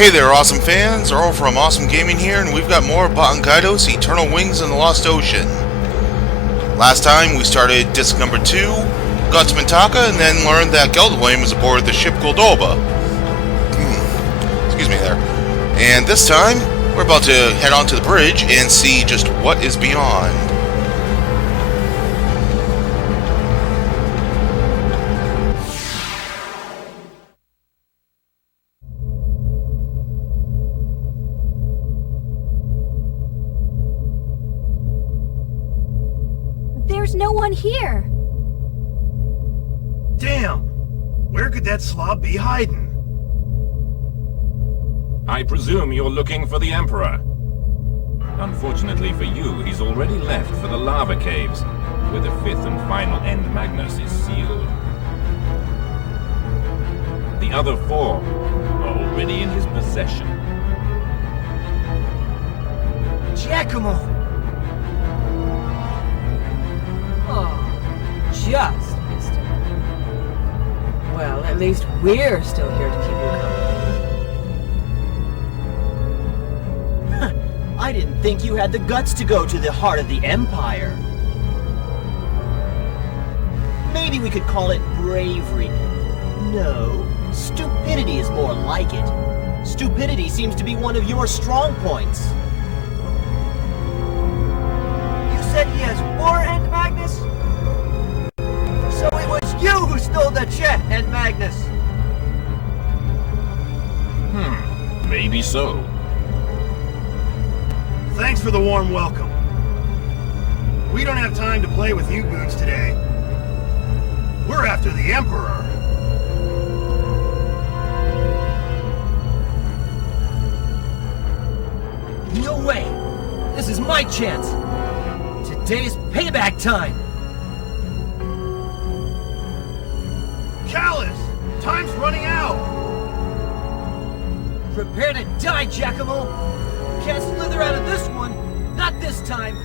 Hey there, awesome fans! Earl from Awesome Gaming here, and we've got more Baten Kaitos, Eternal Wings in the Lost Ocean. Last time we started disc number 2, got to Mintaka, and then learned that Gelderlame was aboard the ship Goldoba. Excuse me there. And this time, we're about to head onto the bridge and see just what is beyond. There's no one here. Damn! Where could that slob be hiding? I presume you're looking for the Emperor. Unfortunately for you, he's already left for the lava caves, where the fifth and final End Magnus is sealed. The other four are already in his possession. Giacomo! Oh, just missed him. Well, at least we're still here to keep you company. I didn't think you had the guts to go to the heart of the Empire. Maybe we could call it bravery. No, stupidity is more like it. Stupidity seems to be one of your strong points. You said he has more End Magnus? So it was you who stole the jet, End Magnus! Maybe so. Thanks for the warm welcome. We don't have time to play with you goons today. We're after the Emperor. No way! This is my chance! Today's payback time! Callus! Time's running out! Prepare to die, Giacomo! Can't slither out of this one! Not this time!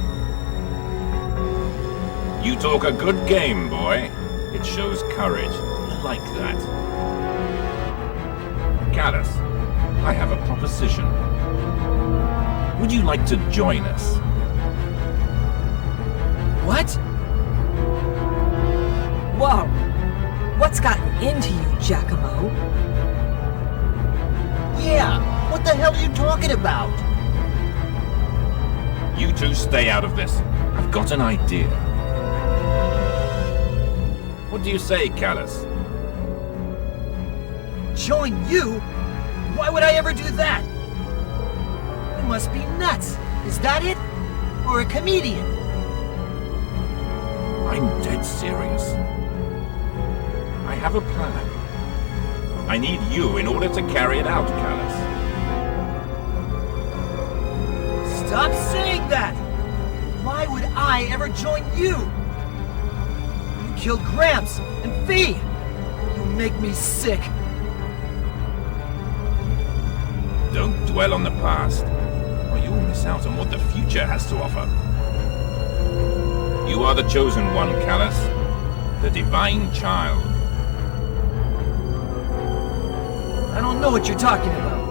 You talk a good game, boy. It shows courage. I like that. Callus, I have a proposition. Would you like to join us? What? Whoa! What's gotten into you, Giacomo? Yeah, what the hell are you talking about? You two stay out of this. I've got an idea. What do you say, Callus? Join you? Why would I ever do that? You must be nuts. Is that it? Or a comedian? I'm dead serious. I have a plan. I need you in order to carry it out, Callus. Stop saying that! Why would I ever join you? You killed Gramps and Fee! You make me sick. Don't dwell on the past, or you'll miss out on what the future has to offer. You are the chosen one, Callus. The divine child. I don't know what you're talking about.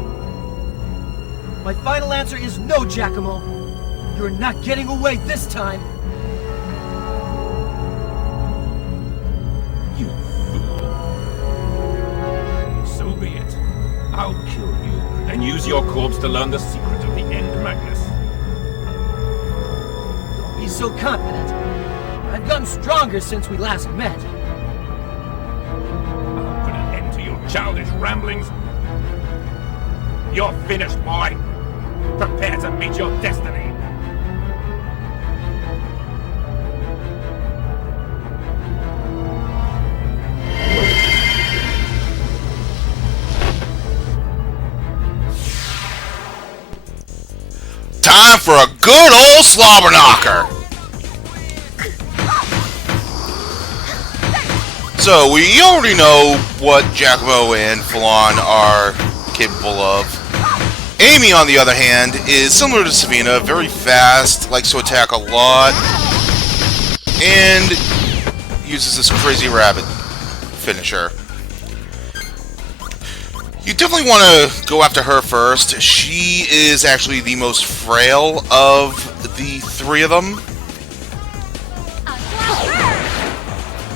My final answer is no, Giacomo. You're not getting away this time. You fool. So be it. I'll kill you, and use your corpse to learn the secret of the End Magnus. Don't be so confident. I've gotten stronger since we last met. I'll put an end to your childish ramblings. You're finished, boy. Prepare to meet your destiny. Time for a good old slobber knocker! So, we already know what Giacomo and Falon are capable of. Amy, on the other hand, is similar to Savina, very fast, likes to attack a lot, and uses this crazy rabbit finisher. You definitely want to go after her first. She is actually the most frail of the three of them.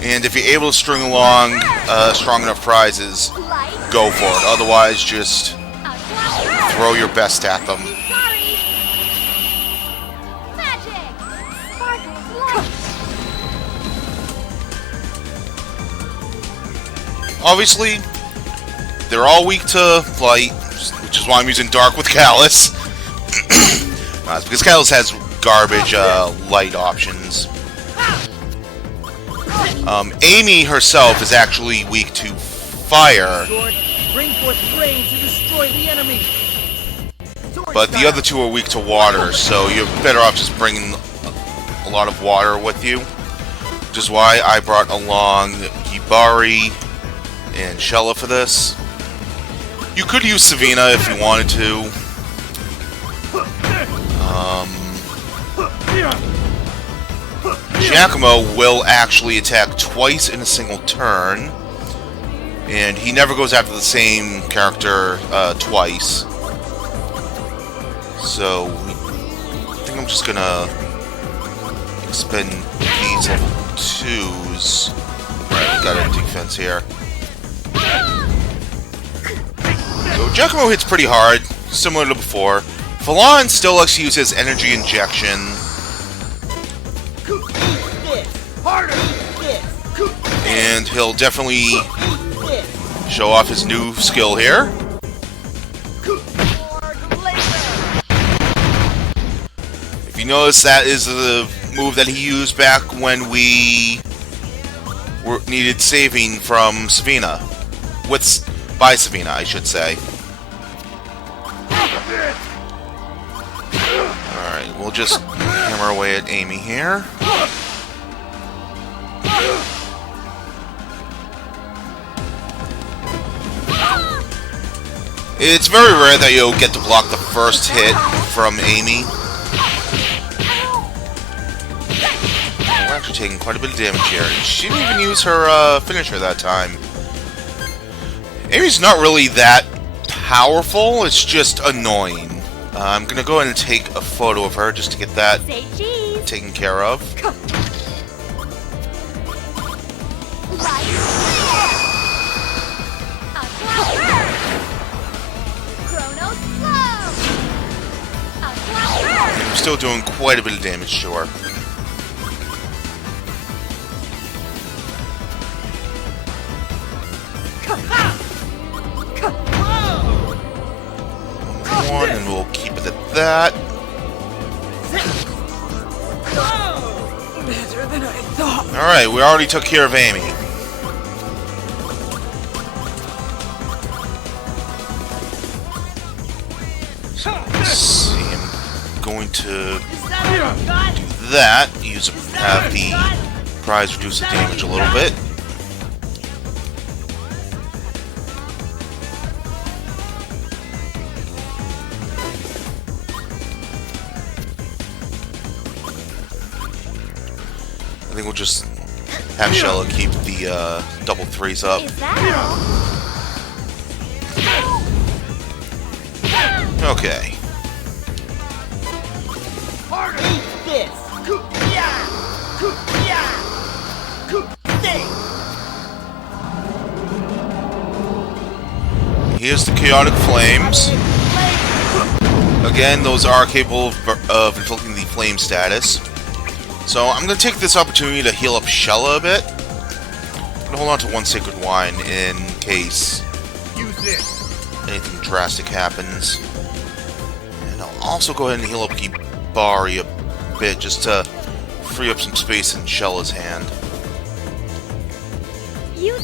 And if you're able to string along strong enough prizes, go for it. Otherwise, just throw your best at them. Obviously, they're all weak to light, which is why I'm using Dark with Callus. It's because Callus has garbage light options. Amy herself is actually weak to fire, Bring forth rain to destroy the enemy. but the other two are weak to water, so you're better off just bringing a lot of water with you. Which is why I brought along Hibari and Shella for this. You could use Savina if you wanted to. Giacomo will actually attack twice in a single turn, and he never goes after the same character twice. So, I think I'm just gonna expend these level 2s. Alright, we got a defense here. So Giacomo hits pretty hard, similar to before. Falon still likes to use his energy injection. And he'll definitely show off his new skill here. If you notice, that is the move that he used back when we needed saving from Savina. By Savina, I should say. Alright, we'll just hammer away at Amy here. It's very rare that you'll get to block the first hit from Amy. We're actually taking quite a bit of damage here. She didn't even use her finisher that time. Amy's not really that powerful, it's just annoying. I'm gonna go ahead and take a photo of her just to get that taken care of. I'm still doing quite a bit of damage to her. One, and we'll keep it at that. Better than I thought. Alright, we already took care of Amy. So let's see, I'm going to do that. Have the prize reduce the damage a little bit. I think we'll just have Shella keep the double threes up. Okay. Here's the chaotic flames. Again, those are capable of inflicting the flame status. So I'm going to take this opportunity to heal up Shella a bit. I'm going to hold on to one sacred wine in case anything drastic happens. And I'll also go ahead and heal up Hibari a bit just to free up some space in Shella's hand.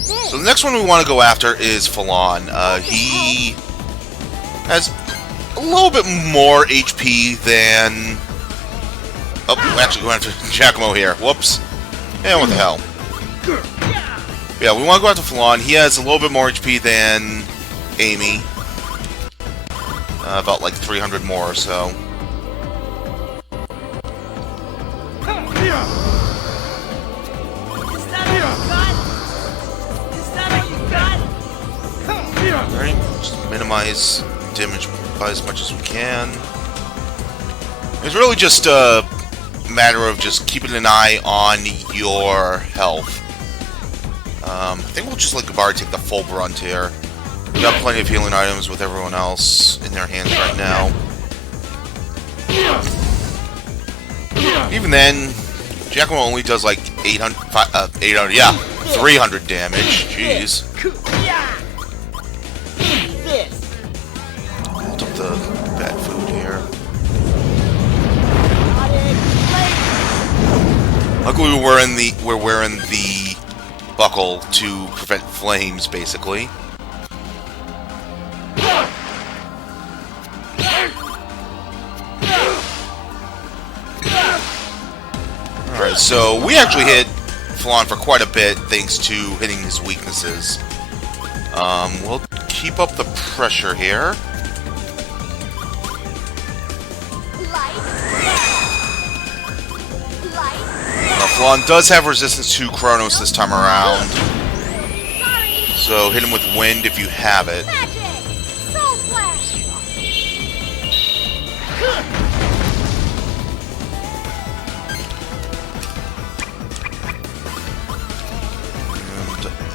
So the next one we want to go after is Falon. He has a little bit more HP than... Oh, we're actually going after Giacomo here. Whoops. Yeah, what the hell. Yeah, we want to go after Falon. He has a little bit more HP than Amy. About like 300 more or so. Alright, just minimize damage by as much as we can. It's really just a matter of just keeping an eye on your health. I think we'll just let Gabari take the full brunt here. We got plenty of healing items with everyone else in their hands right now. Even then, Giacomo only does like 300 damage. Jeez. Hold up the bad food here. Luckily, we're wearing the buckle to prevent flames, basically. Alright, so we actually hit Falon for quite a bit thanks to hitting his weaknesses. We'll keep up the pressure here. Falon does have resistance to Chronos this time around. So hit him with wind if you have it.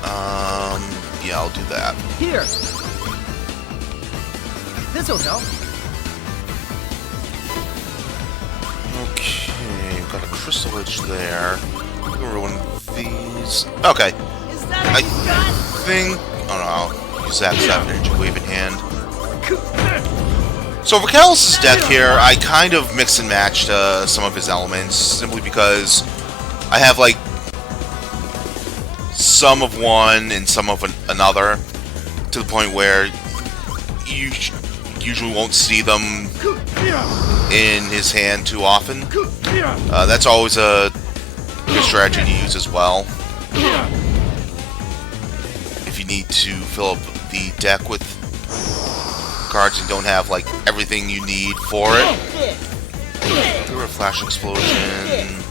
And, yeah, I'll do that. Here. This'll help. Okay, we've got a crystal edge there. I'm gonna ruin these. Okay. I think. Oh no, I'll use that because I have an energy wave in hand. So for Kalos' deck here, I kind of mix and matched some of his elements simply because I have like some of one and some of another to the point where you usually won't see them in his hand too often. That's always a good strategy to use as well. If you need to fill up the deck with cards and don't have like everything you need for it. Get rid of Flash Explosion and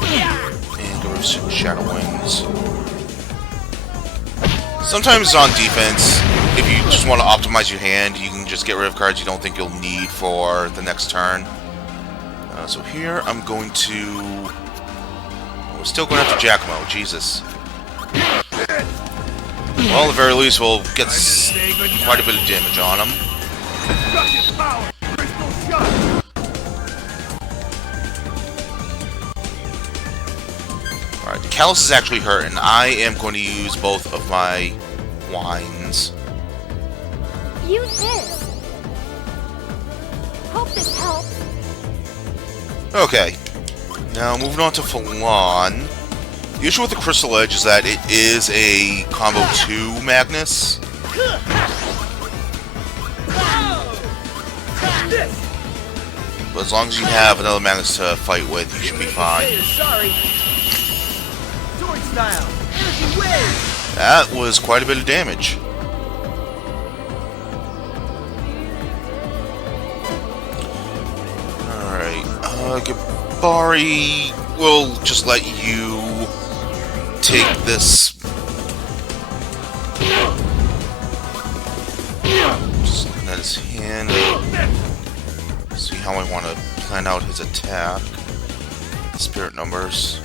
get rid of Shadow Wings. Sometimes on defense, if you just want to optimize your hand, you can just get rid of cards you don't think you'll need for the next turn. So here, I'm going to... We're still going after Giacomo, Jesus. Well, at the very least, we'll get quite a bit of damage on him. Alright, Kalos is actually hurt, and I am going to use both of my wines. Use this. Hope this helps. Okay, now moving on to Falon. The issue with the Crystal Edge is that it is a combo 2 Magnus. But as long as you have another Magnus to fight with, you should be fine. That was quite a bit of damage. Alright, Gabari will just let you take this. Just looking at his hand. See how I want to plan out his attack. Spirit numbers.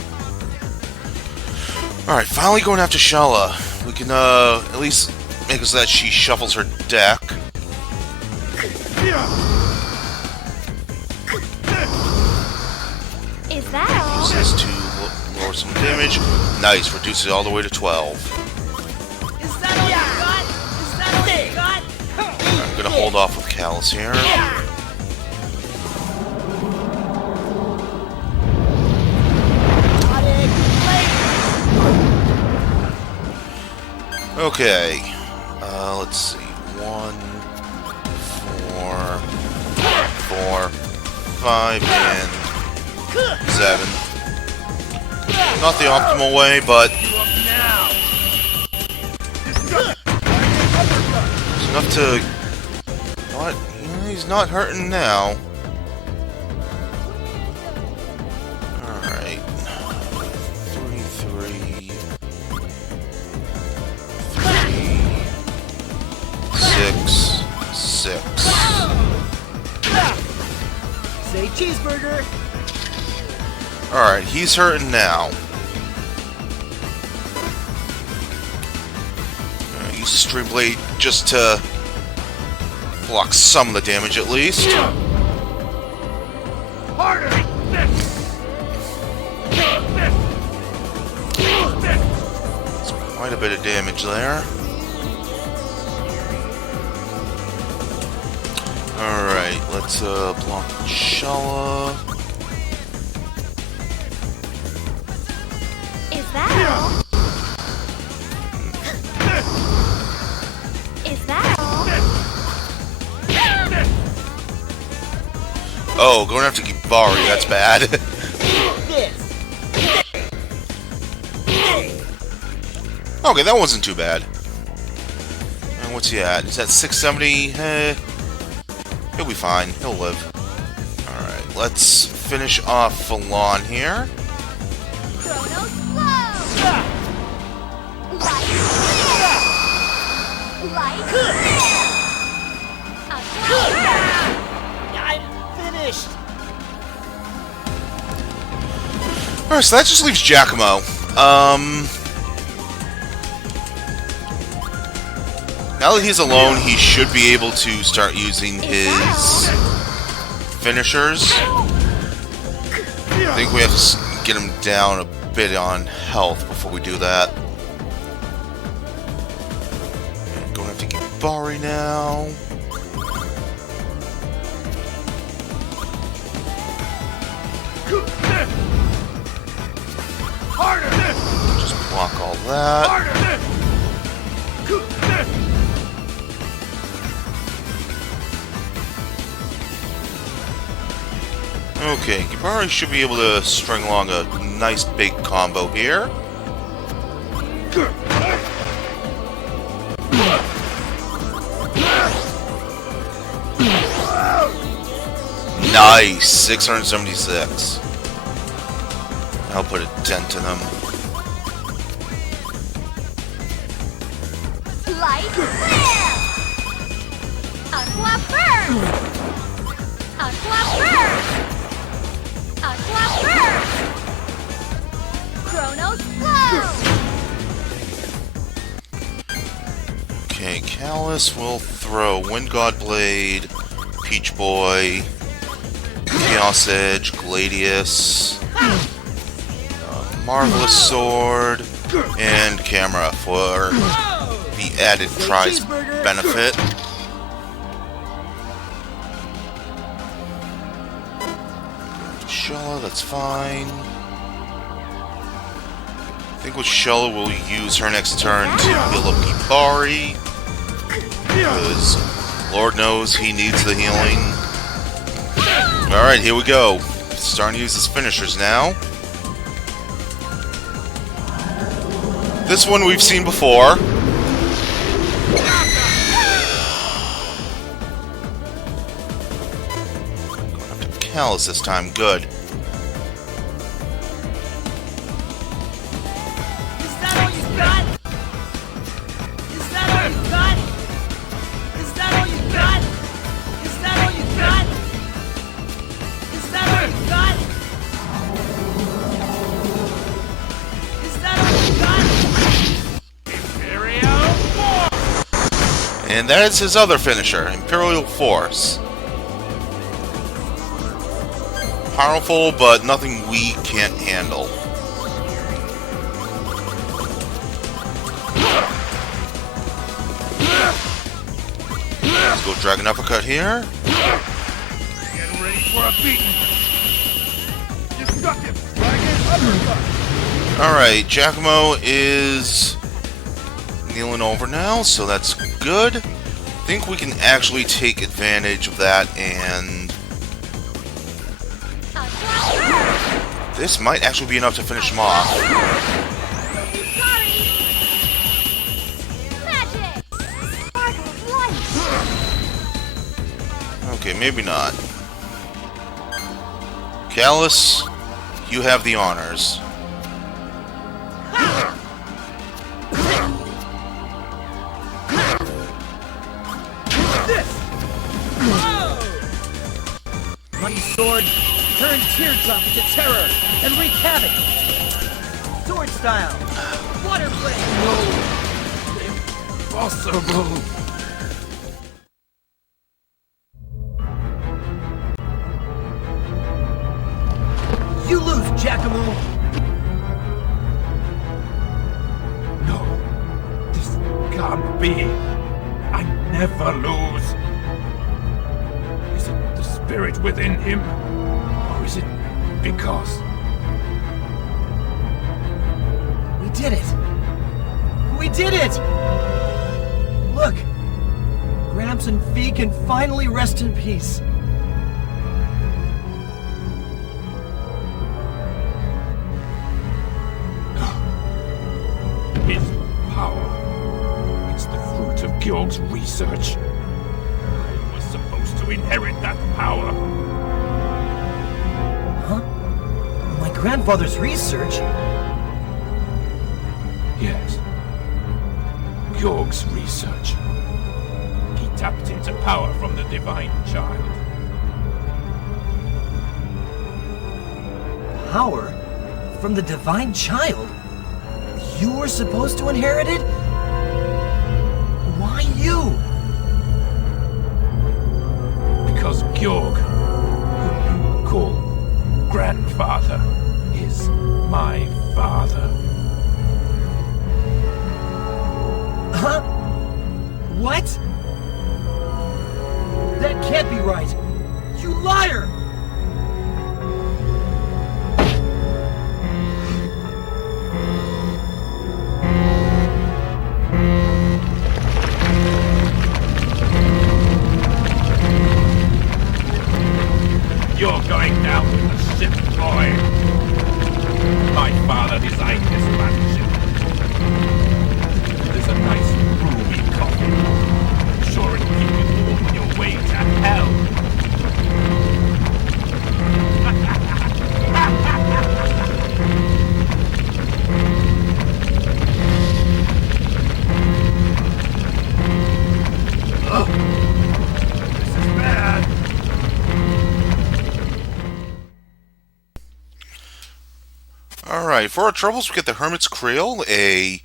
Alright, finally going after Shala. We can at least make it so that she shuffles her deck. Is that all? Use this to lower some damage. Nice, reduce it all the way to 12. Is that all you got? Is that all you got? I'm gonna hold off with Kalos here. Okay, let's see. 1, 4, 4, 5, and 7. Not the optimal way, but it's enough to. What? He's not hurting now. Alright. 3, 3. 3, 6. Cheeseburger! Alright, he's hurting now. Use the Stream Blade just to block some of the damage at least. Harder! Quite a bit of damage there. Alright, let's block Shala. Is that all? Is that all? Oh, going after Kibari, that's bad. Okay, that wasn't too bad. And what's he at? He's at 670. He'll be fine. He'll live. Alright, let's finish off Falon here. Chronos flow! Light I'm finished! Alright, so that just leaves Giacomo. Now that he's alone, he should be able to start using his finishers. I think we have to get him down a bit on health before we do that. And going to have to get Bari now. Just block all that. Okay, Kibari should be able to string along a nice big combo here. Nice! 676. I'll put a dent in them. Light flare! Aqua burst! Aqua burst! Aqua burst! Chronos flow! Okay, Callus will throw Wind God Blade, Peach Boy, Chaos Edge, Gladius, Marvelous Sword, and Camera for the added prize benefit. Shala, that's fine. I think with Shala we'll use her next turn to heal up Kibari, because Lord knows he needs the healing. Alright, here we go. Starting to use his finishers now. This one we've seen before. Going up to Callus this time, good. Is that all you got? Is that all you got? Is that all you got? Is that all you got? Is that all you got? Is that all you got? And that is his other finisher, Imperial Force. Powerful, but nothing we can't handle. Let's go Dragon Uppercut here. Get ready for a beating. Destructive Dragon Uppercut. Alright, Giacomo is kneeling over now, so that's good. I think we can actually take advantage of that, and this might actually be enough to finish him off. Okay, maybe not. Callus, you have the honors. Mighty sword, turn teardrop to terror and wreak havoc. Sword style, water flame. Impossible. You lose, Giacomo. No, this can't be. I never lose. Is it the spirit within him? Or is it because? We did it. We did it! Look, Gramps and Fee can finally rest in peace. His power. It's the fruit of Georg's research. I was supposed to inherit that power. Huh? My grandfather's research? Yes. Georg's research. He tapped into power from the divine child. Power? From the divine child? You were supposed to inherit it? Why you? Because Georg, whom you call grandfather, is my father. Huh? What? That can't be right! You liar! You're going down with the ship, boy. My father designed this manship. There's a nice roomy coffin. Sure it'll keep you warm on your way to hell. Ugh. This is bad. Alright, for our troubles, we get the Hermit's Creel, a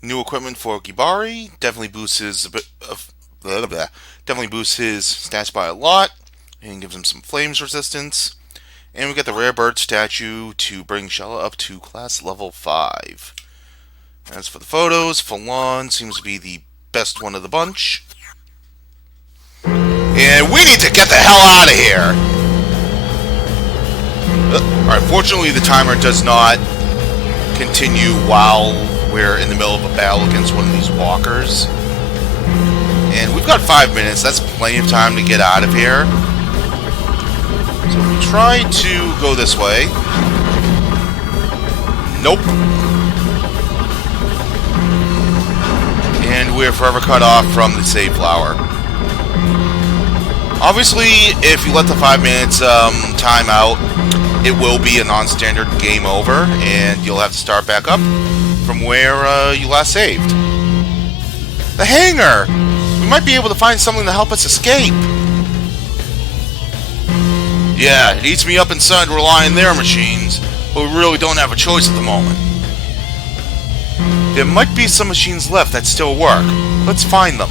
new equipment for Gibari. Definitely boosts his stats by a lot, and gives him some flames resistance. And we get the Rare Bird statue to bring Shella up to class level 5. As for the photos, Falon seems to be the best one of the bunch. And we need to get the hell out of here! Alright, fortunately the timer does not continue while we're in the middle of a battle against one of these walkers. And we've got 5 minutes, that's plenty of time to get out of here. So we try to go this way. Nope. And we're forever cut off from the save flower. Obviously, if you let the 5 minutes time out, it will be a non-standard game over, and you'll have to start back up from where you last saved. The hangar! We might be able to find something to help us escape. Yeah, it eats me up inside to rely on their machines, but we really don't have a choice at the moment. There might be some machines left that still work. Let's find them.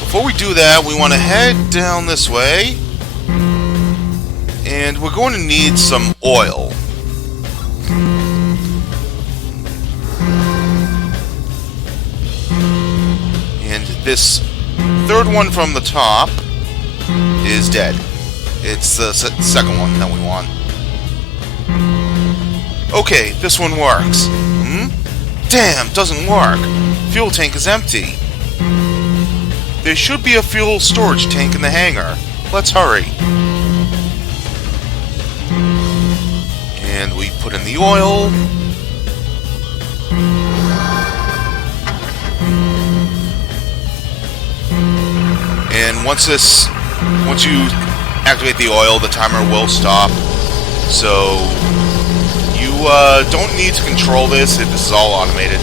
Before we do that, we want to head down this way. And we're going to need some oil. And this third one from the top is dead. It's the second one that we want. Okay, this one works. Damn, doesn't work. Fuel tank is empty. There should be a fuel storage tank in the hangar. Let's hurry. And we put in the oil. And once you activate the oil, the timer will stop. So you don't need to control this if this is all automated.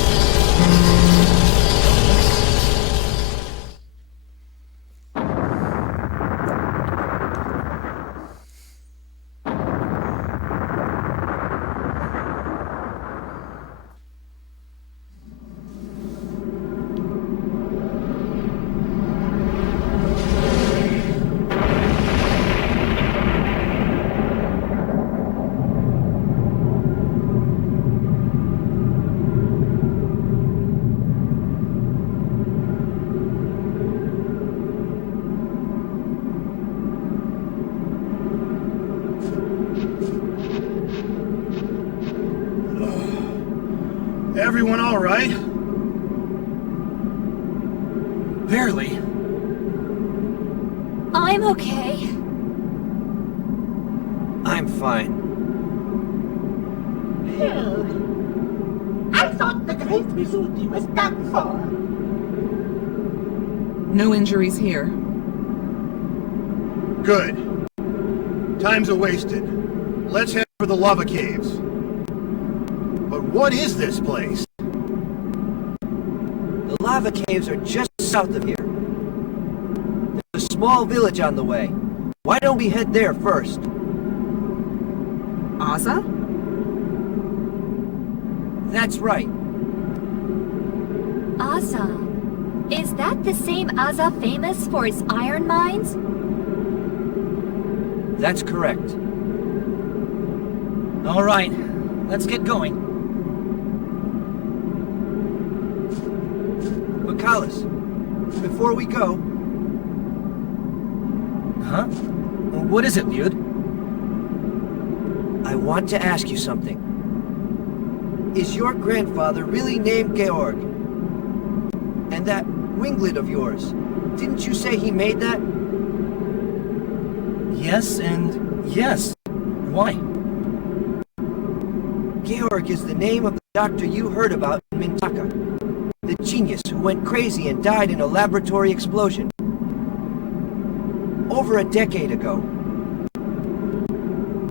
Everyone all right? Barely. I'm okay. I'm fine. I thought the Great Mizuki was done for. No injuries here. Good. Time's a wasted. Let's head for the lava caves. But what is this place? The lava caves are just south of here. There's a small village on the way. Why don't we head there first? Asa? That's right. Asa. Is that the same Asa famous for its iron mines? That's correct. All right, let's get going. Mikalis, before we go... Huh? What is it, Lyud? I want to ask you something. Is your grandfather really named Georg? And that winglet of yours, didn't you say he made that? Yes and yes. Why? Georg is the name of the doctor you heard about in Mintaka. The genius who went crazy and died in a laboratory explosion. Over a decade ago.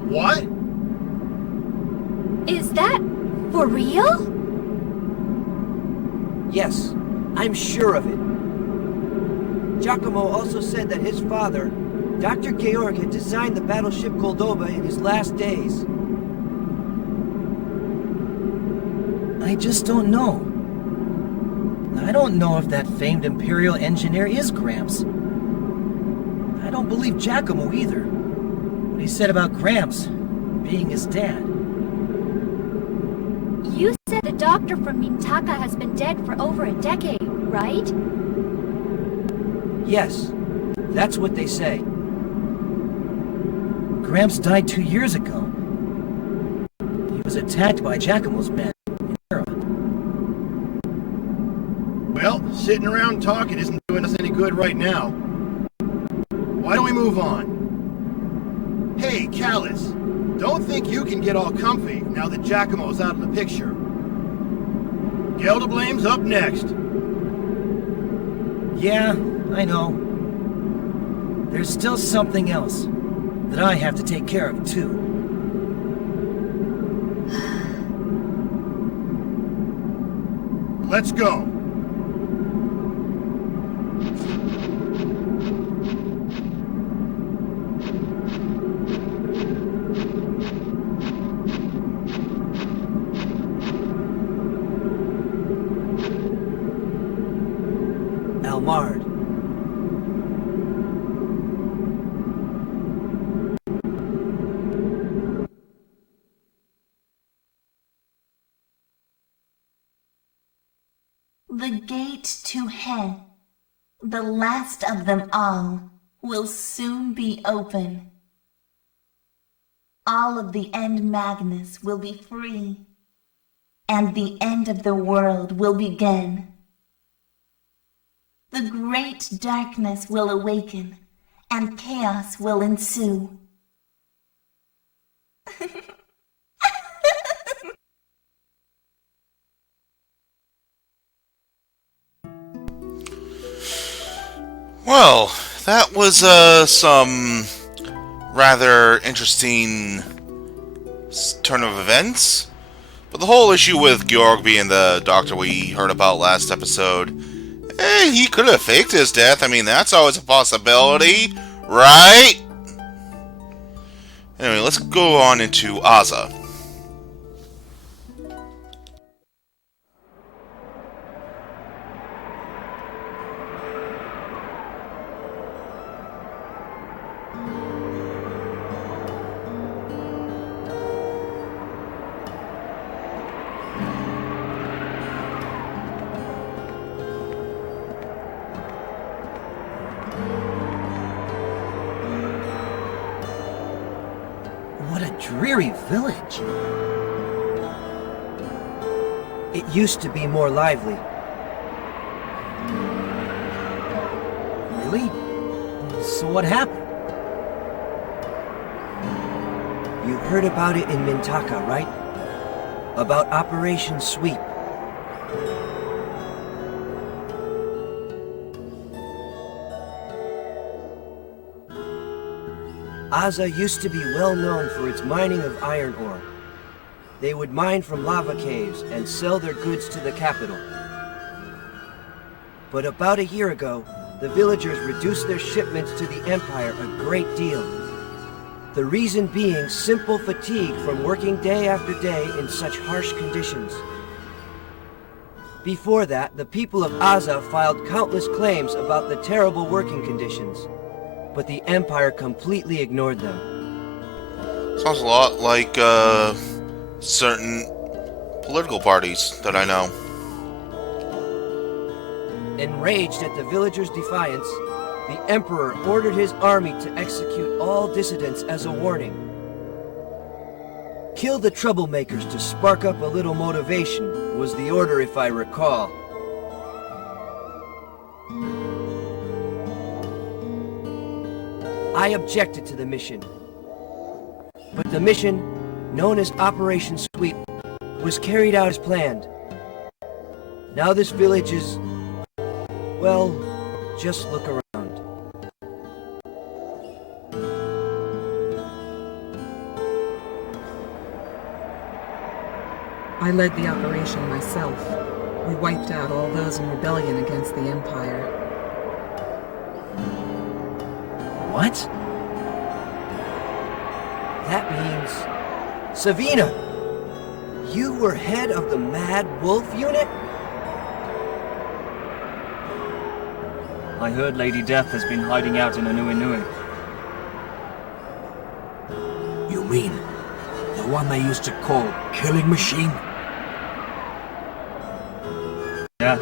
What? Is that for real? Yes, I'm sure of it. Giacomo also said that his father, Dr. Georg, had designed the battleship Cordoba in his last days. I just don't know. I don't know if that famed Imperial engineer is Gramps. I don't believe Giacomo either. What he said about Gramps being his dad. You said the doctor from Mintaka has been dead for over a decade, right? Yes, that's what they say. Gramps died 2 years ago. He was attacked by Giacomo's men in Earl. Well, sitting around talking isn't doing us any good right now. Why don't we move on? Hey, Callus, don't think you can get all comfy now that Giacomo's out of the picture. Geldablame's up next. Yeah, I know. There's still something else that I have to take care of, too. Let's go. Alfard. The gate to hell, the last of them all, will soon be open. All of the End Magnus will be free, and the end of the world will begin. The great darkness will awaken, and chaos will ensue. Well, that was some rather interesting turn of events. But the whole issue with Georg being the doctor we heard about last episode, he could have faked his death. I mean, that's always a possibility, right? Anyway, let's go on into Asa. What a dreary village. It used to be more lively. Really? So what happened? You heard about it in Mintaka, right? About Operation Sweep. Aza used to be well known for its mining of iron ore. They would mine from lava caves and sell their goods to the capital. But about a year ago, the villagers reduced their shipments to the Empire a great deal. The reason being simple fatigue from working day after day in such harsh conditions. Before that, the people of Aza filed countless claims about the terrible working conditions, but the Empire completely ignored them. Sounds a lot like certain political parties that I know. Enraged at the villagers' defiance, the Emperor ordered his army to execute all dissidents as a warning. Kill the troublemakers to spark up a little motivation was the order, if I recall. I objected to the mission. But the mission, known as Operation Sweep, was carried out as planned. Now this village is... well, just look around. I led the operation myself. We wiped out all those in rebellion against the Empire. What? That means... Savina! You were head of the Mad Wolf unit? I heard Lady Death has been hiding out in Inui. You mean the one they used to call Killing Machine? Yeah.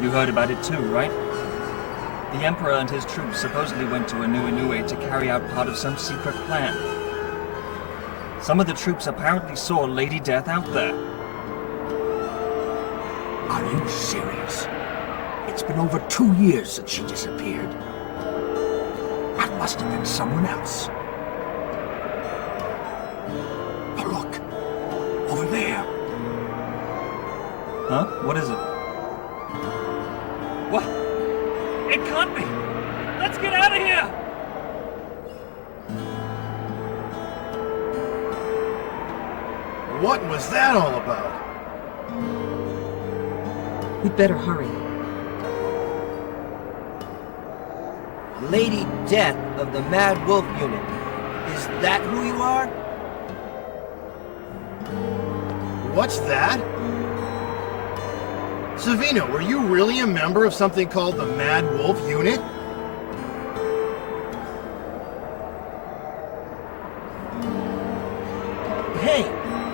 You heard about it too, right? The Emperor and his troops supposedly went to Inui to carry out part of some secret plan. Some of the troops apparently saw Lady Death out there. Are you serious? It's been over 2 years since she disappeared. That must have been someone else. Oh, look. Over there. Huh? What is it? What? It can't be! Let's get out of here! What was that all about? We'd better hurry. Lady Death of the Mad Wolf unit. Is that who you are? What's that? Savina, were you really a member of something called the Mad Wolf unit? Hey,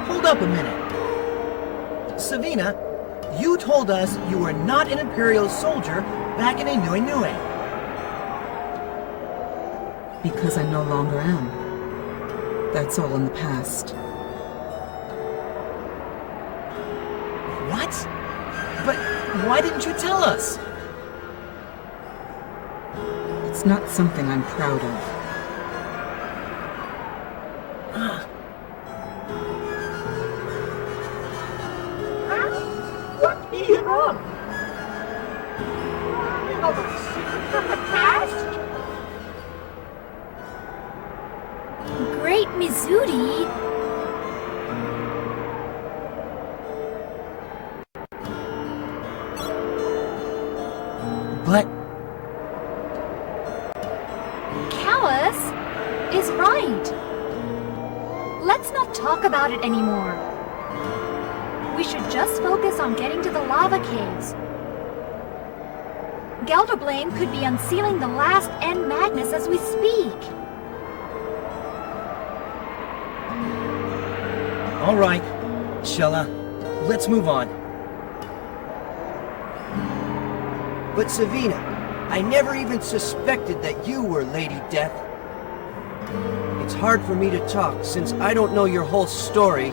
hold up a minute. Savina, you told us you were not an Imperial soldier back in Inui. Because I no longer am. That's all in the past. What? But why didn't you tell us? It's not something I'm proud of. What do you want? Another secret from the past? Great Mizuri! But Callus is right. Let's not talk about it anymore. We should just focus on getting to the lava caves. Gelderblame could be unsealing the last End Magnus as we speak. all right, Shella, let's move on. But Savina, I never even suspected that you were Lady Death. It's hard for me to talk since I don't know your whole story,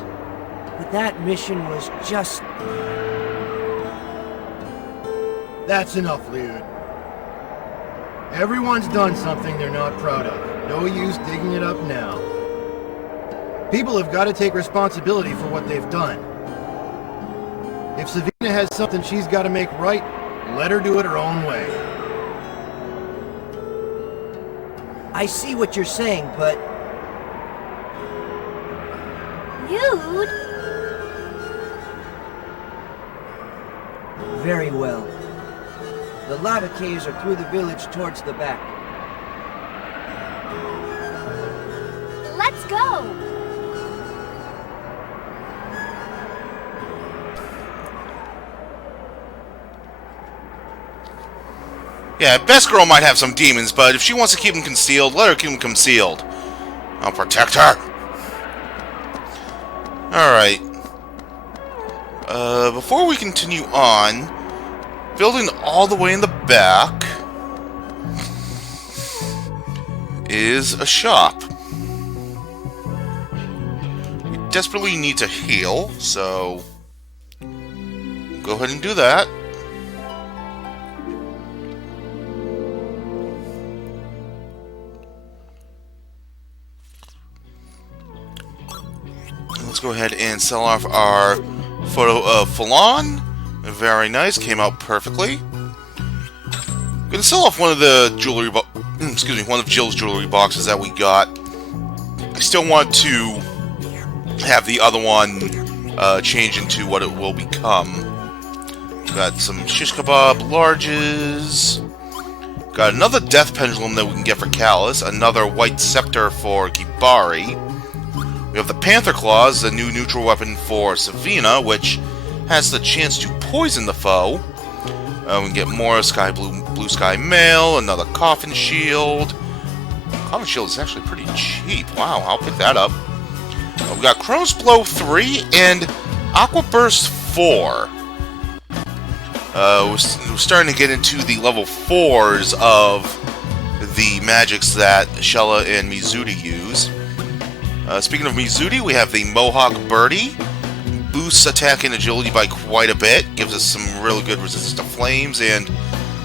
But that mission was just... That's enough, Liud. Everyone's done something they're not proud of. No use digging it up now. People have got to take responsibility for what they've done. If Savina has something she's got to make right, let her do it her own way. I see what you're saying, but... Dude! Very well. The lava caves are through the village towards the back. Let's go! Yeah, Best Girl might have some demons, but if she wants to keep them concealed, let her keep them concealed. I'll protect her. Alright. Before we continue on, building all the way in the back is a shop. We desperately need to heal, so go ahead and do that. Let's go ahead and sell off our photo of Falon. Very nice, came out perfectly. Gonna sell off one of the jewelry, one of Jill's jewelry boxes that we got. I still want to have the other one change into what it will become. Got some shish kebab larges. Got another death pendulum that we can get for Callus. Another white scepter for Kibari. We have the Panther Claws, the new neutral weapon for Savina, which has the chance to poison the foe. We can get more blue sky mail, another coffin shield. Coffin shield is actually pretty cheap. Wow, I'll pick that up. We've got Chronos Blow 3 and Aqua Burst 4. We're starting to get into the level 4s of the magics that Shella and Mizuti use. Speaking of Mizuti, we have the Mohawk Birdie. Boosts attack and agility by quite a bit. Gives us some really good resistance to flames and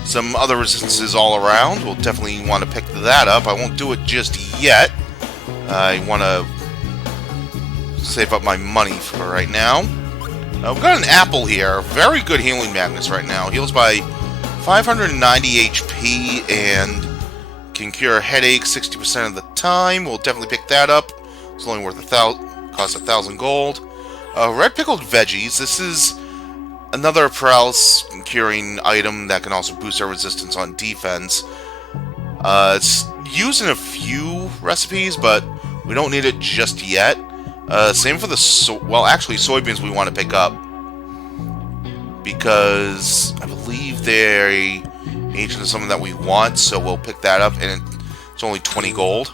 some other resistances all around. We'll definitely want to pick that up. I won't do it just yet. I want to save up my money for right now. We've got an apple here. Very good healing Magnus right now. Heals by 590 HP and can cure headaches 60% of the time. We'll definitely pick that up. It's only worth costs 1,000 gold. Red pickled veggies. This is another paralysis curing item that can also boost our resistance on defense. It's used in a few recipes, but we don't need it just yet. Same for the soybeans we want to pick up, because I believe they're agent of something that we want, so we'll pick that up, and it's only 20 gold.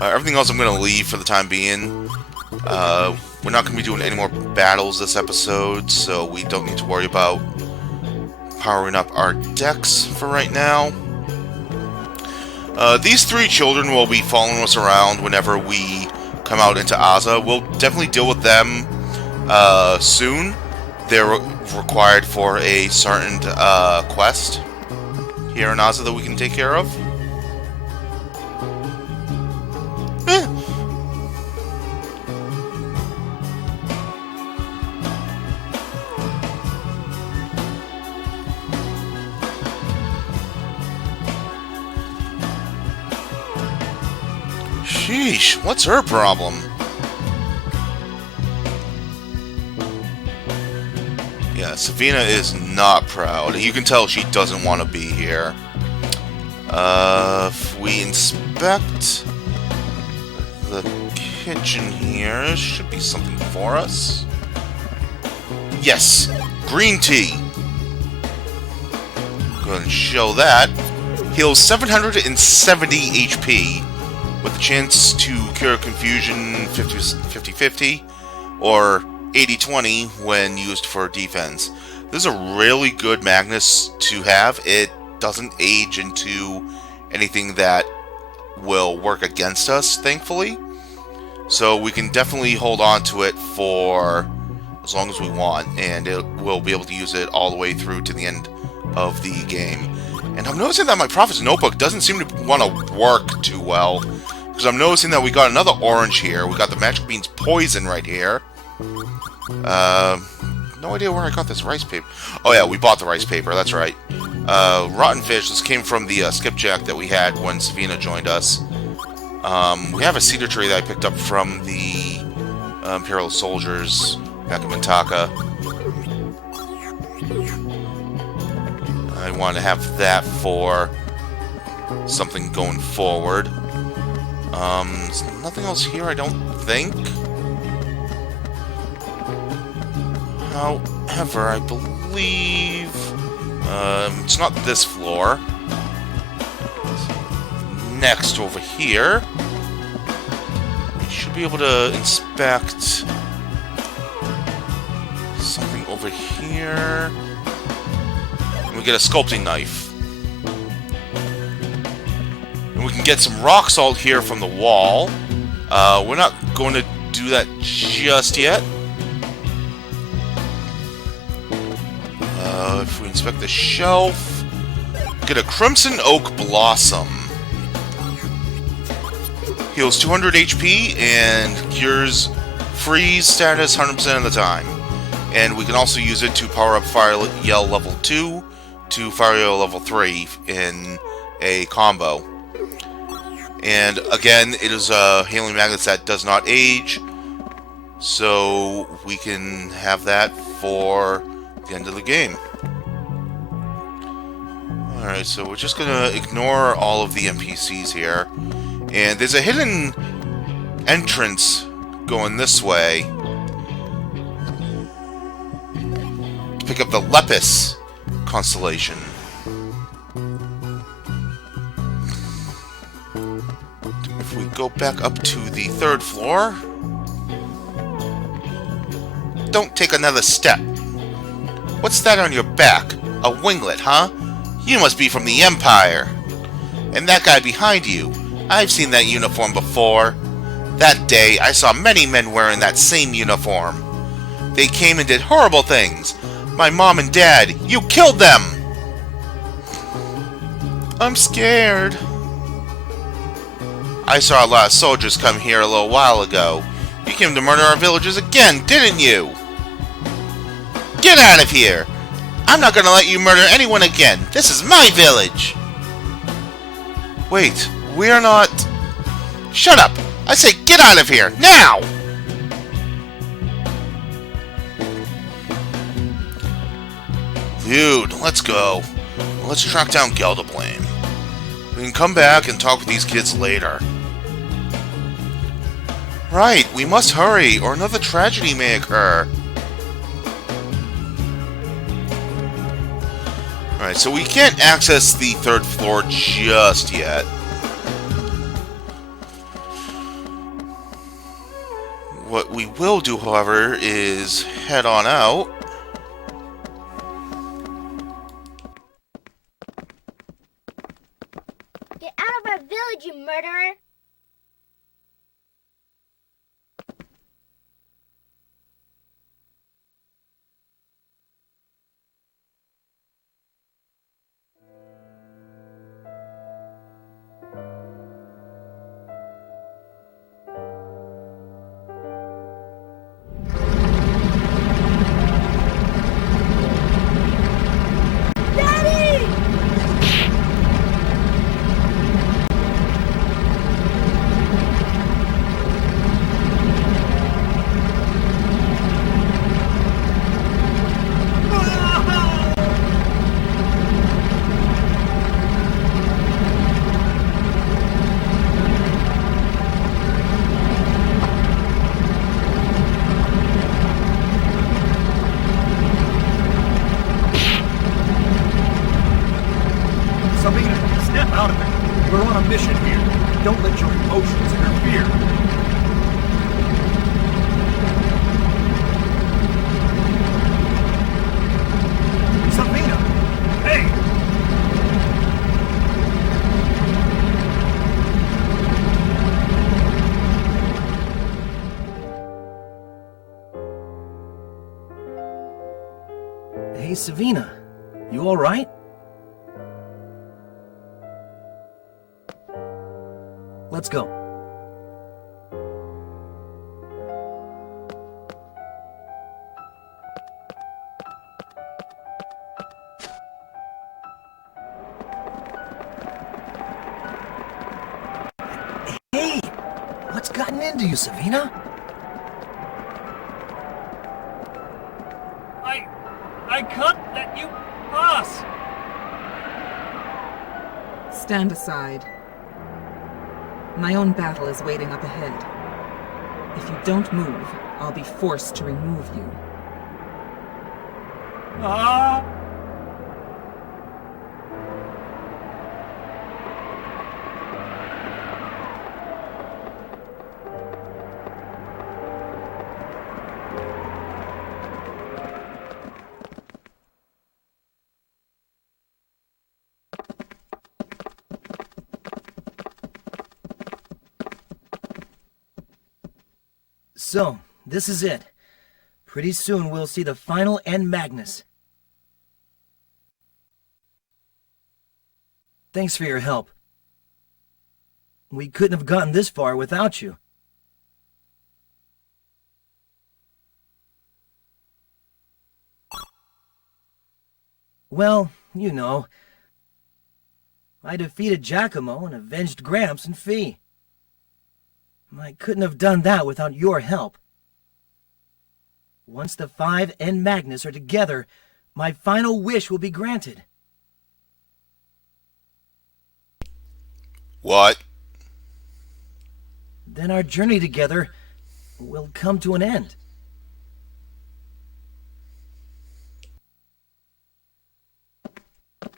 Everything else I'm going to leave for the time being. We're not going to be doing any more battles this episode, so we don't need to worry about powering up our decks for right now. These three children will be following us around whenever we come out into Aza. We'll definitely deal with them soon. They're required for a certain quest here in Aza that we can take care of. Sheesh, what's her problem? Yeah, Savina is not proud. You can tell she doesn't want to be here. If we inspect the kitchen here, should be something for us. Yes, green tea. Go ahead and show that. Heals 770 HP. With a chance to cure confusion 50-50 or 80-20 when used for defense. This is a really good Magnus to have. It doesn't age into anything that will work against us, thankfully. So we can definitely hold on to it for as long as we want, and we'll be able to use it all the way through to the end of the game. And I'm noticing that my Prophet's Notebook doesn't seem to want to work too well, because I'm noticing that we got another orange here. We got the Magic Beans Poison right here. No idea where I got this rice paper. Oh yeah, we bought the rice paper, that's right. Rotten Fish, this came from the skipjack that we had when Savina joined us. We have a cedar tree that I picked up from the Imperial soldiers back in Mintaka. I want to have that for something going forward. There's nothing else here, I don't think. However, I believe it's not this floor. Next, over here, we should be able to inspect something over here. And we get a sculpting knife. And we can get some rock salt here from the wall. We're not going to do that just yet. If we inspect the shelf, get a Crimson Oak Blossom. Heals 200 HP and cures freeze status 100% of the time. And we can also use it to power up Fire Yell level 2 to Fire Yell level 3 in a combo. And again, it is a Healing Magnet that does not age, so we can have that for the end of the game. Alright, so we're just gonna ignore all of the NPCs here. And there's a hidden entrance going this way to pick up the Lepus constellation. If we go back up to the 3rd floor, don't take another step. What's that on your back? A winglet, huh? You must be from the Empire. And that guy behind you, I've seen that uniform before. That day, I saw many men wearing that same uniform. They came and did horrible things. My mom and dad, you killed them! I'm scared. I saw a lot of soldiers come here a little while ago. You came to murder our villagers again, didn't you? Get out of here! I'm not gonna let you murder anyone again. This is my village! Wait, we're not... Shut up! I say get out of here, now! Dude, let's go. Let's track down Gelderblame. We can come back and talk with these kids later. Right, we must hurry, or another tragedy may occur. Alright, so we can't access the 3rd floor just yet. What we will do, however, is head on out. Get out of our village, you murderer! Sabina, snap out of it. We're on a mission here. Don't let your emotions interfere. Sabina! Hey! Hey, Savina. You alright? Let's go. Hey! What's gotten into you, Savina? I can't let you pass! Stand aside. My own battle is waiting up ahead. If you don't move, I'll be forced to remove you. Ah! So, this is it. Pretty soon we'll see the final End Magnus. Thanks for your help. We couldn't have gotten this far without you. Well, you know. I defeated Giacomo and avenged Gramps and Fee. I couldn't have done that without your help. Once the 5 End Magnus are together, my final wish will be granted. What? Then our journey together will come to an end.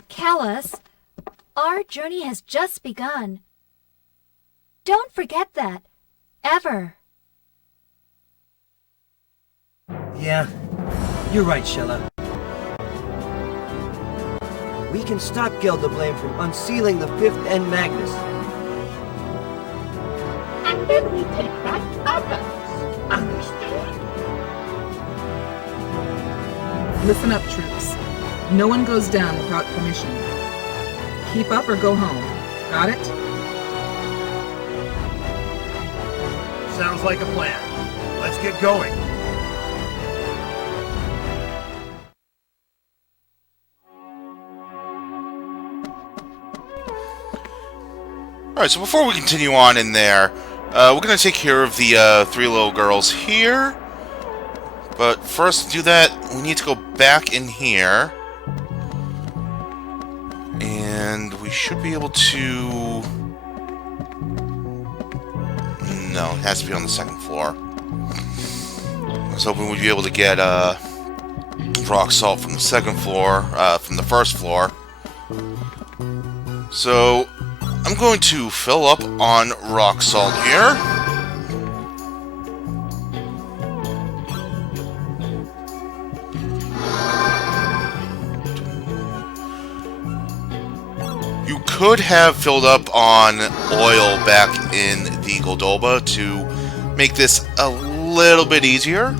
Callus, our journey has just begun. Don't forget that. Ever. Yeah, you're right, Shella. We can stop Gelderblame from unsealing the 5th End Magnus. And then we take back others. Understood? Listen up, troops. No one goes down without permission. Keep up or go home. Got it? Sounds like a plan. Let's get going. Alright, so before we continue on in there, we're going to take care of the 3 little girls here. But first to do that, we need to go back in here. And we should be able to... No, it has to be on the 2nd floor. I was hoping we'd be able to get rock salt from the 2nd floor, from the 1st floor. So, I'm going to fill up on rock salt here. You could have filled up on oil back in the Goldoba to make this a little bit easier.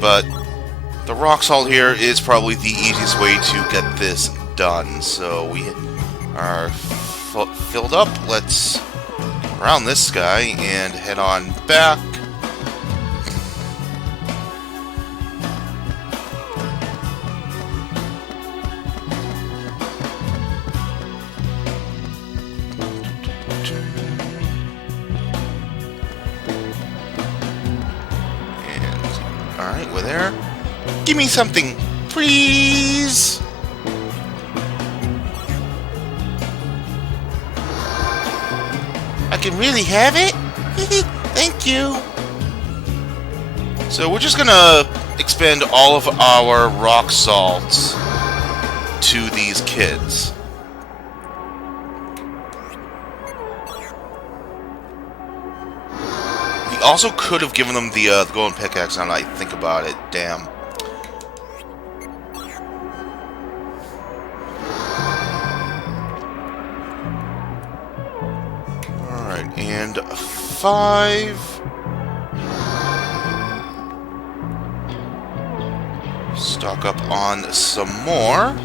But the rock salt here is probably the easiest way to get this done. So we are filled up. Let's round this guy and head on back. Alright, we're there. Give me something, please! I can really have it? Thank you! So we're just gonna expend all of our rock salts to these kids. We also could have given them the golden pickaxe now that I think about it. Damn. Alright, and 5. stock up on some more.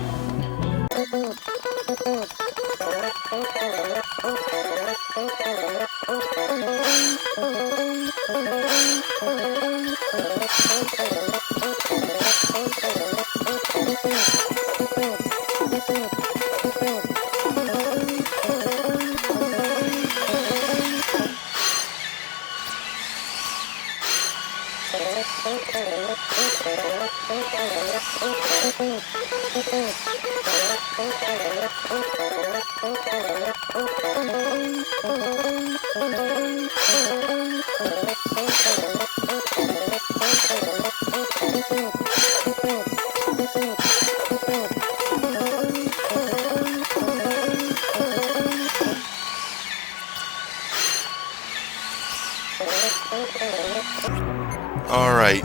Alright,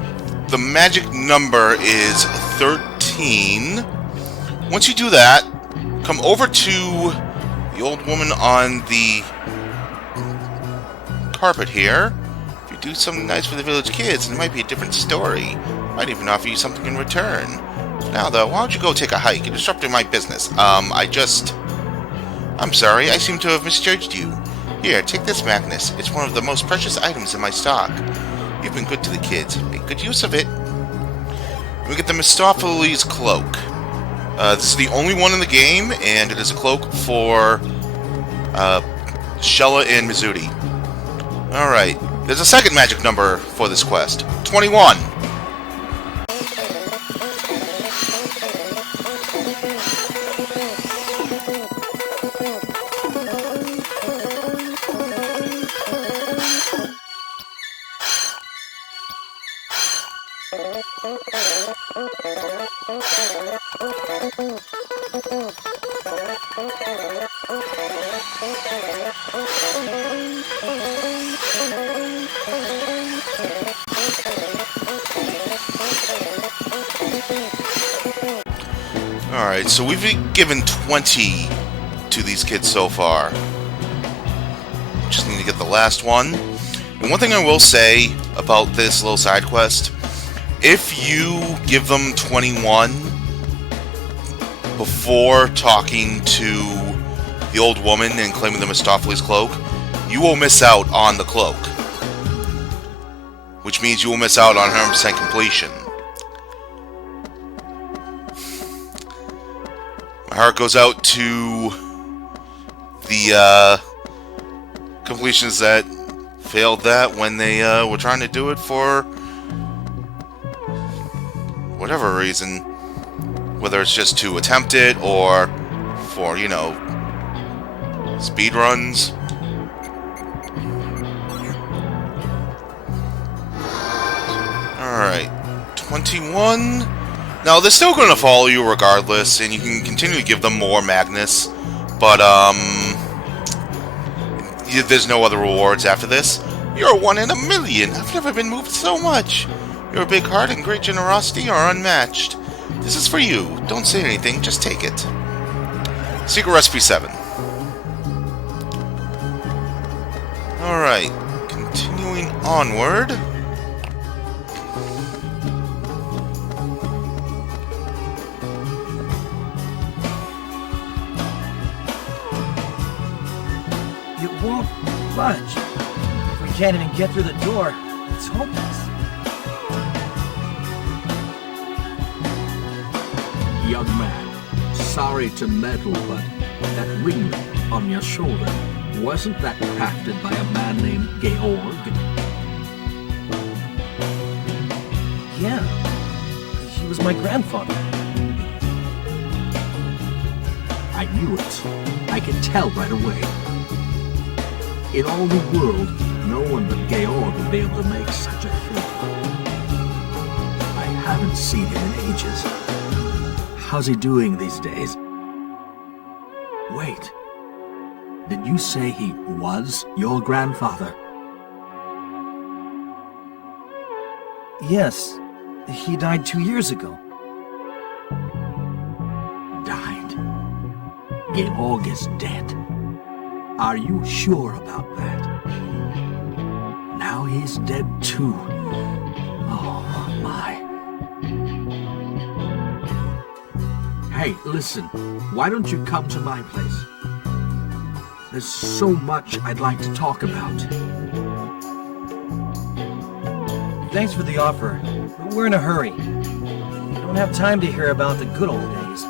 the magic number is 13. Once you do that, come over to the old woman on the carpet here. If you do something nice for the village kids, it might be a different story. Might even offer you something in return. Now though, why don't you go take a hike? You're disrupting my business. I'm sorry, I seem to have misjudged you. Here, take this Magnus. It's one of the most precious items in my stock. You've been good to the kids. Make good use of it. We get the Mistopheles cloak. This is the only one in the game, and it is a cloak for Shella and Mizuti. Alright, there's a second magic number for this quest. 21. Alright, so we've been given 20 to these kids so far. Just need to get the last one. And one thing I will say about this little side quest, if you give them 21 before talking to the old woman and claiming the Mistopheles cloak, you will miss out on the cloak. Which means you will miss out on 100% completion. My heart goes out to the completions that failed that when they were trying to do it for whatever reason. Whether it's just to attempt it or for, you know, speed runs. Alright, 21. Now, they're still going to follow you regardless, and you can continue to give them more Magnus, but, there's no other rewards after this. You're a 1 in a million. I've never been moved so much. Your big heart and great generosity are unmatched. This is for you. Don't say anything, just take it. Secret Recipe 7. Alright, continuing onward. It won't budge. If we can't even get through the door, it's hopeless. Young man, sorry to meddle, but that ringlet on your shoulder, wasn't that crafted by a man named Georg? Yeah, he was my grandfather. I knew it. I could tell right away. In all the world, no one but Georg would be able to make such a thing. I haven't seen him in ages. How's he doing these days? Wait. Did you say he was your grandfather? Yes, he died 2 years ago. Died? Georg is dead. Are you sure about that? Now he's dead too. Oh my. Hey, listen, why don't you come to my place? There's so much I'd like to talk about. Thanks for the offer, but we're in a hurry. We don't have time to hear about the good old days.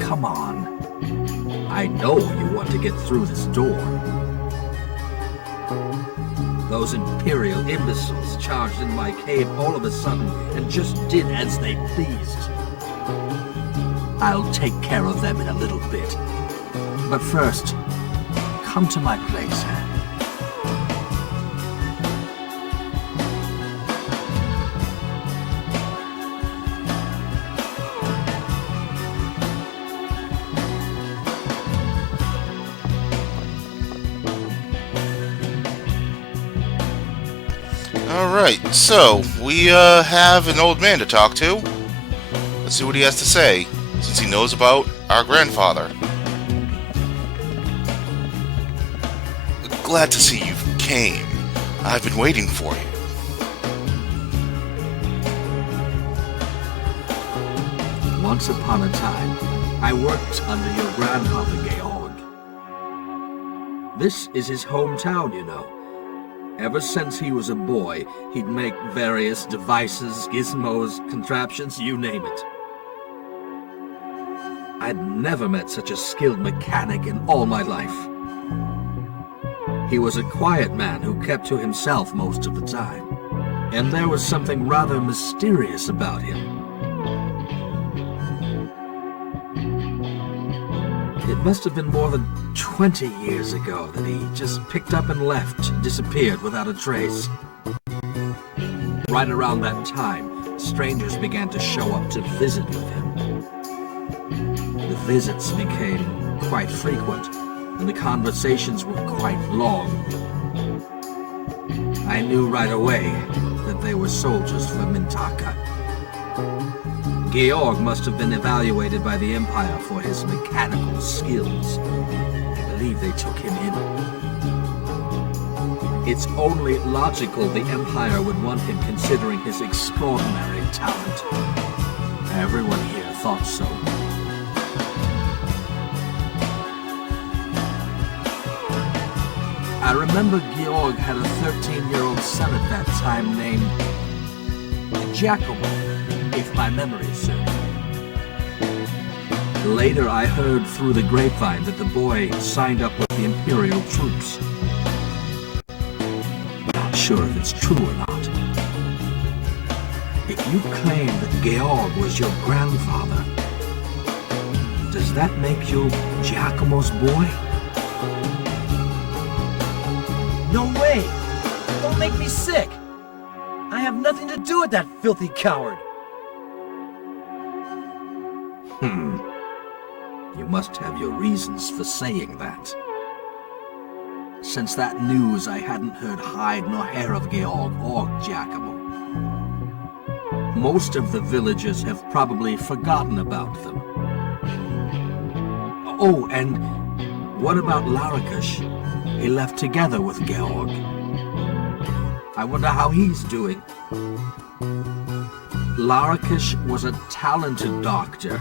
Come on. I know you want to get through this door. Those Imperial imbeciles charged in my cave all of a sudden and just did as they pleased. I'll take care of them in a little bit. But first, come to my place. Alright, so we have an old man to talk to. Let's see what he has to say, since he knows about our grandfather. Glad to see you came. I've been waiting for you. Once upon a time, I worked under your grandfather, Georg. This is his hometown, you know. Ever since he was a boy, he'd make various devices, gizmos, contraptions, you name it. I'd never met such a skilled mechanic in all my life. He was a quiet man who kept to himself most of the time, and there was something rather mysterious about him. It must have been more than 20 years ago that he just picked up and left, disappeared without a trace. Right around that time, strangers began to show up to visit with him. The visits became quite frequent, and the conversations were quite long. I knew right away that they were soldiers for Mintaka. Georg must have been evaluated by the Empire for his mechanical skills. I believe they took him in. It's only logical the Empire would want him considering his extraordinary talent. Everyone here thought so. I remember Georg had a 13-year-old son at that time named Giacomo, if my memory serves. Later I heard through the grapevine that the boy signed up with the Imperial troops. Not sure if it's true or not. If you claim that Georg was your grandfather, does that make you Giacomo's boy? No way! Don't make me sick! I have nothing to do with that filthy coward! You must have your reasons for saying that. Since that news, I hadn't heard hide nor hair of Georg or Giacomo. Most of the villagers have probably forgotten about them. Oh, and what about Larakush? He left together with Georg. I wonder how he's doing. Larakush was a talented doctor.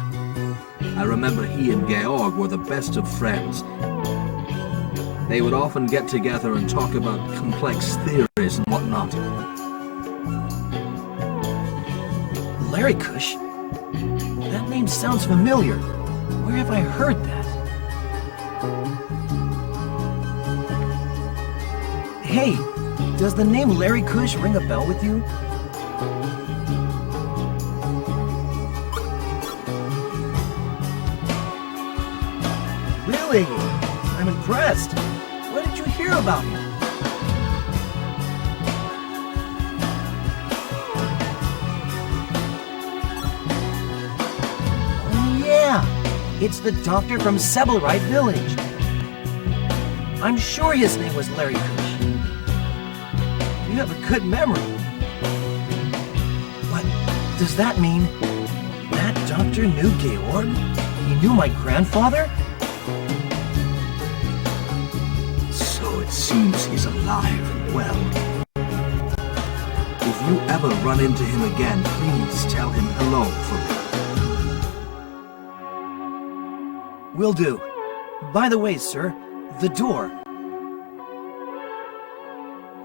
I remember he and Georg were the best of friends. They would often get together and talk about complex theories and whatnot. Larakush? That name sounds familiar. Where have I heard that? Hey, does the name Larakush ring a bell with you? Really? I'm impressed. Where did you hear about him? Oh yeah! It's the doctor from Sebelrite Village. I'm sure his name was Larakush. You have a good memory. But does that mean that doctor knew Georg? He knew my grandfather? So it seems he's alive and well. If you ever run into him again, please tell him hello know for me. Will do. By the way, sir, the door.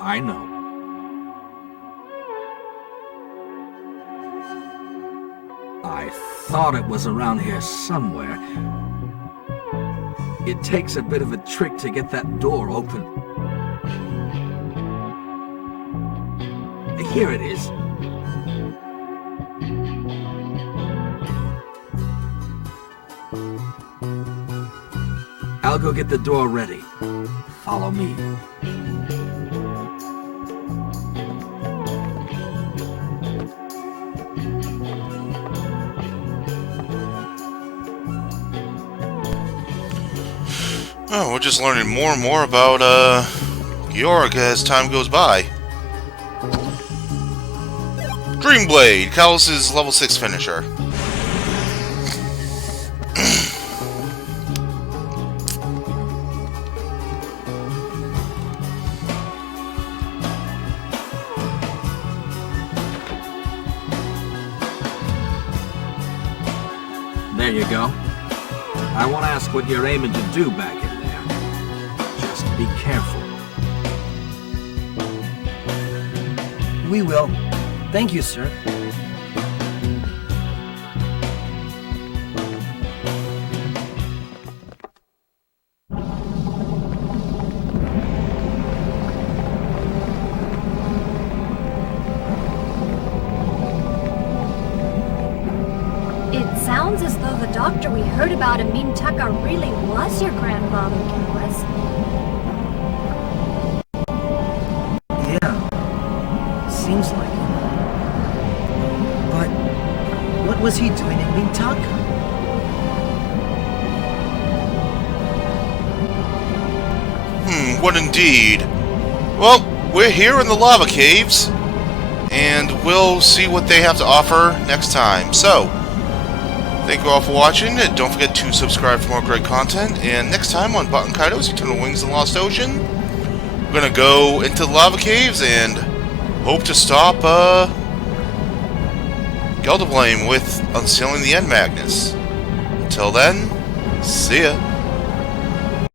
I know. I thought it was around here somewhere. It takes a bit of a trick to get that door open. Here it is. I'll go get the door ready. Follow me. Oh, we're just learning more and more about, Georg as time goes by. Dreamblade, Kalos' level 6 finisher. There you go. I won't ask what you're aiming to do back in there. Just be careful. We will. Thank you, sir. It sounds as though the doctor we heard about in Mintaka really was your grandfather, Kalis. Yeah. Seems like it. But what was he doing in Mintaka? What indeed? Well, we're here in the lava caves, and we'll see what they have to offer next time. So, thank you all for watching, and don't forget to subscribe for more great content. And next time on Baten Kaitos, Eternal Wings in the Lost Ocean, we're gonna go into the lava caves and hope to stop Gelderblame with unsealing the End Magnus. Until then, see ya.